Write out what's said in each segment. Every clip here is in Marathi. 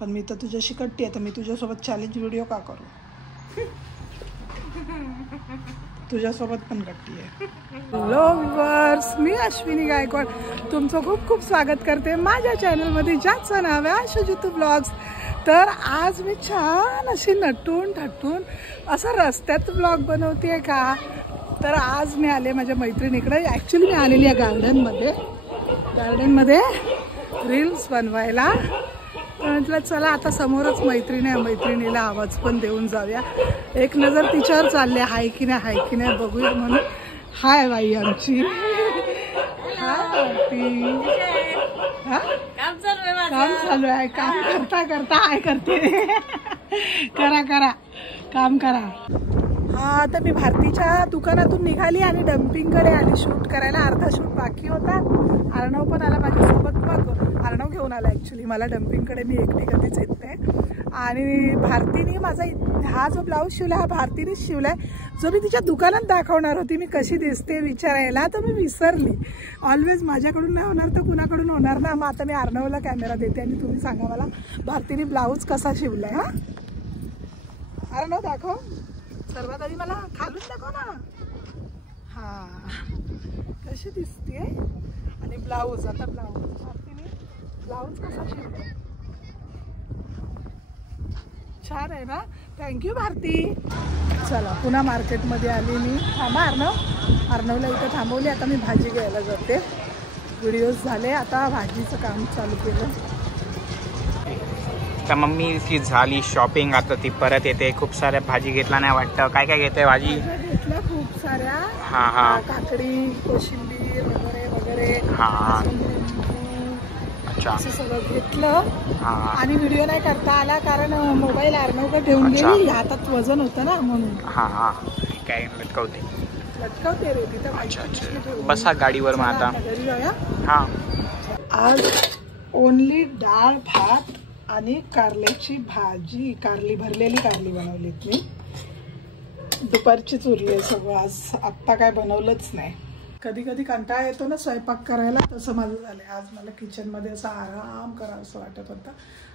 पण मी तर तुझ्याशी कट्टी आहे, तर मी तुझ्यासोबत चॅलेंज व्हिडिओ का करू? तुझ्यासोबत पण कट्टी आहे. हॅलो व्ह्यूअर्स, मी अश्विनी गायकवाड तुमचं खूप खूप स्वागत करते माझ्या चॅनलमध्ये, ज्याचं नाव आहे आशा जितू ब्लॉग्स. तर आज मी छान अशी नटून थटून असं रस्त्यात ब्लॉग बनवते का. तर आज मी आले माझ्या मैत्रिणीकडे. ॲक्च्युली मी आलेली आहे गार्डनमध्ये रील्स बनवायला. म्हटलं चला आता समोरच मैत्रीण आहे, मैत्रिणीला आवाज पण देऊन जाऊया. एक नजर तिच्यावर चालले, हाय की नाही बघूया म्हणून. हाय बाई आमची. काम चालू आहे. काम करता हाय करते. करा काम करा. हा, तर मी भारतीच्या दुकानातून निघाली आणि डम्पिंगकडे आली शूट करायला. अर्धा शूट बाकी होता. अर्णव पण आला माझ्यासोबत. मग अर्णव घेऊन आला ॲक्च्युली मला डम्पिंगकडे. मी एकटी कधीच येत नाही. आणि भारतीने माझा हा जो ब्लाऊज शिवला हा भारतीनेच शिवलाय, जो मी तिच्या दुकानात दाखवणार होती मी कशी दिसते विचारायला, तर मी विसरली. ऑलवेज माझ्याकडून नाही होणार तर कुणाकडून होणार ना. मग आता मी अर्णवला कॅमेरा देते आणि तुम्ही सांगा मला भारतीने ब्लाऊज कसा शिवलाय. हा अर्णव दाखव. सर्वात आधी मला खालून दाखव ना. हा, कशी दिसते. आणि ब्लाऊज, आता भारतीने ब्लाऊज कसा शिवलाय. छान आहे ना. थँक्यू भारती. चला पुन्हा मार्केटमध्ये आली मी. थांबा अर्णवला इथं थांबवली. आता मी भाजी घ्यायला जाते. व्हिडिओज झाले, आता भाजीचं काम चालू केलं. तर मम्मीची झाली शॉपिंग. आता ती परत येते. खूप साऱ्या भाजी घेतला नाही वाटतं. काय काय घेते भाजी? घेतल्या खूप साऱ्या. हा काकडी, कोशिंबीर वगैरे. हा, अच्छा, असं सगळं घेतलं. आणि व्हिडिओ नाही करता आला कारण मोबाईल अर्णवकडे ठेवून गेली. हातात वजन होतं ना म्हणून. हा, काय लटकवते रे तिथं. अच्छा, बसा गाडीवर. मग आता घरी जाऊया. हा, आज ओनली डाळ भात आणि कारल्याची भाजी, भरलेली कारली बनवलीत मी. दुपारचीच उरली आहे सगळं. आज आत्ता काय बनवलंच नाही. कधी कधी कंटाळा येतो ना स्वयंपाक करायला, तसं माझं झालं. आज मला किचनमध्ये असं आराम करावं असं वाटत होतं.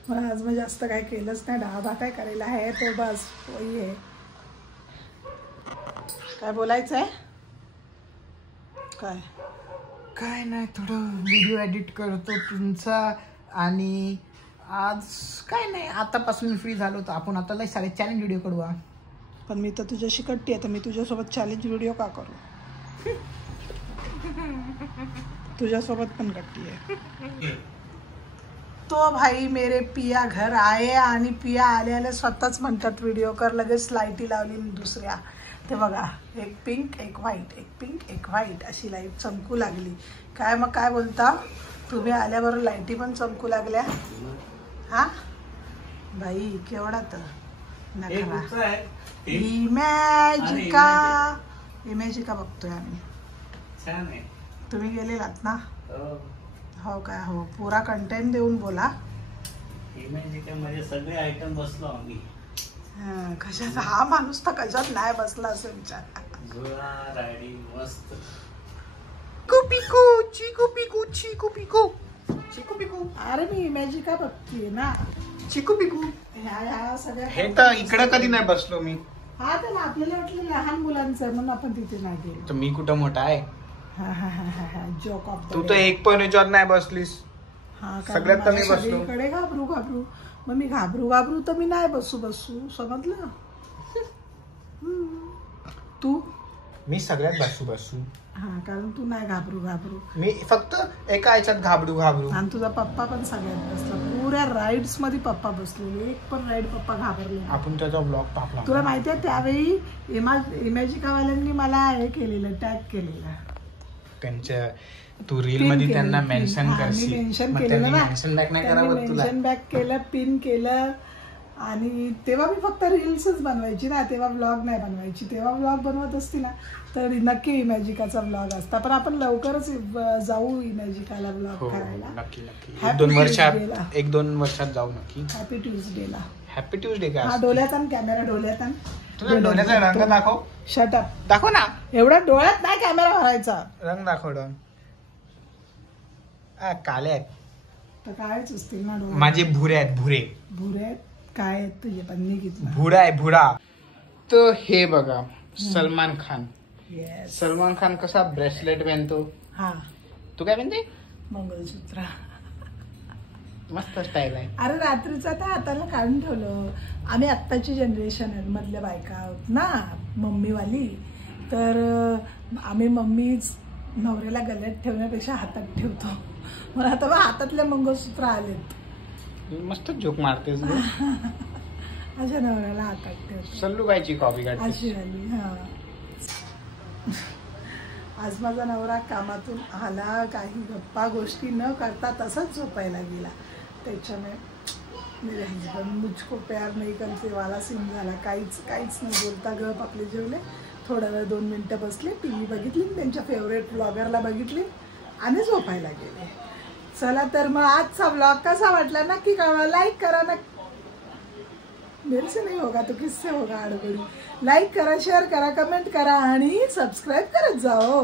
मला आज मी जास्त काही केलंच नाही. डाळ भात आहे, करायला आहे तो बस. वही आहे. काय बोलायचं आहे? काय नाही, थोडं व्हिडिओ एडिट करतो तुमचा. आणि आज काय नाही, आतापासून मी फ्री झालो. तर आपण आता लय सारे चॅलेंज व्हिडिओ करू. पण मी तर तुझ्याशी कट्टी आहे, तर मी तुझ्यासोबत चॅलेंज व्हिडिओ का करू? तुझ्यासोबत पण कट्टी आहे. तो भाई मेरे पिया घर आए. आणि पिया आले स्वतःच म्हणतात व्हिडिओ कर. लगेच लाईटी लावली दुसऱ्या. ते बघा, एक पिंक एक व्हाईट, एक पिंक एक व्हाईट अशी लाईट चमकू लागली. काय मग काय बोलता तुम्ही? आल्याबरोबर लाईटी पण चमकू लागल्या. हा बाई, केवढा तर नखरा. इमॅजिका बघतोय आम्ही. तुम्ही गेलेलात ना? हो काय? हो, पुरा कंटेंट देऊन बोला. सगळे आयटम बसलो आम्ही. कशात हा माणूस तर कशात नाही बसला असं विचार. मस्त. चिकू पिकू. अरे मी इमॅजिका बघतीये ना. चिकू पिकू ह्या सगळ्या. हे तर इकडे कधी नाही बसलो मी. हा, तर आपल्याला वाटलं लहान मुलांचं म्हणून आपण तिथे नाही गेलो. तर मी कुठं मोठा आहे? हा, जोक ऑफ. तू तर एक पण याच्यात नाही बसलीस. सगळ्यात तर मी बसलो. कडे घाबरू. मग मी घाबरू तर मी नाही बसू समजलं. तू? मी सगळ्यात बसू. हा, कारण तू नाही घाबरू. मी फक्त एका याच्यात घाबरू. आणि तुझा पप्पा पण सगळ्यात बसला. पुऱ्या राईड्स मध्ये पप्पा बसलेले. एक पण राईड पप्पा घाबरले. आपण त्याचा ब्लॉग टाकला. तुला माहितीये त्यावेळी इमॅजिकावाल्यांनी मला हे केलेलं, टॅग केलेलं. त्यांच्या तू रील मध्ये त्यांना मेन्शन करशील. मेन्शन केलेलं ना. मेन्शन बॅक केलं, पिन केलं. आणि तेव्हा मी फक्त रील्सच बनवायची ना, तेव्हा ब्लॉग नाही बनवायची. तेव्हा ब्लॉग बनवत असती ना तर नक्की इमॅजिकाचा ब्लॉग असता. पण आपण लवकरच जाऊ इमॅजिकाला ब्लॉग करायला. नक्की. एक दोन वर्षात जाऊ नक्की. हॅपी ट्यूजडेला. हॅपी ट्यूजडे का? हा, डोळ्यात आण कॅमेरा. डोळ्यात आण. तुझ्या डोळ्याचा रंग दाखव. Shut up. दाखव ना. एवढा डोळ्यात नाही कॅमेरा भरायचा. रंग दाखव. काले आहेत तर कायच असतील ना डोळे. माझे भुरे आहेत. भुरे काय आहेत तुझे पण निघितलं. भुडा आहे भुडा. तर हे बघा सलमान खान. येस. सलमान खान कसा ब्रेसलेट पहनतो. हा तू काय म्हणते. मंगलसूत्र. मस्त स्टाईल आहे. अरे रात्रीचं आता हाताला काढून ठेवलं. आम्ही आत्ताची जनरेशन मधल्या बायका आहोत ना मम्मीवाली. तर आम्ही मम्मीच नवऱ्याला गळ्यात ठेवण्यापेक्षा हातात ठेवतो. मला आता बा हातातले मंगळसूत्र आलेत. मस्त जोक मारतेस ग. अशा नवऱ्याला हातात ठेवतो. सल्लूबाईची कॉपी काढते. अशी आली. हा आज माझा नवरा कामातून आला, काही गप्पा गोष्टी न करता तसंच झोपायला गेला. त्याच्यामुळे मेरे हजबंड मुझको प्यार नाही करते वाला सीन झाला. काहीच नाही बोलता गप आपले जेवले. थोडा वेळ 2 मिनिटं बसले, टीव्ही बघितली, त्यांच्या फेवरेट ब्लॉगरला बघितली आणि झोपायला गेले. चला तर मग आजचा ब्लॉग कसा वाटला नक्की कळवा. लाईक करा. मेरे से नहीं होगा तो किससे होगा. आडबडी लाईक करा, शेअर करा, कमेंट करा आणि सबस्क्राईब करत जाओ.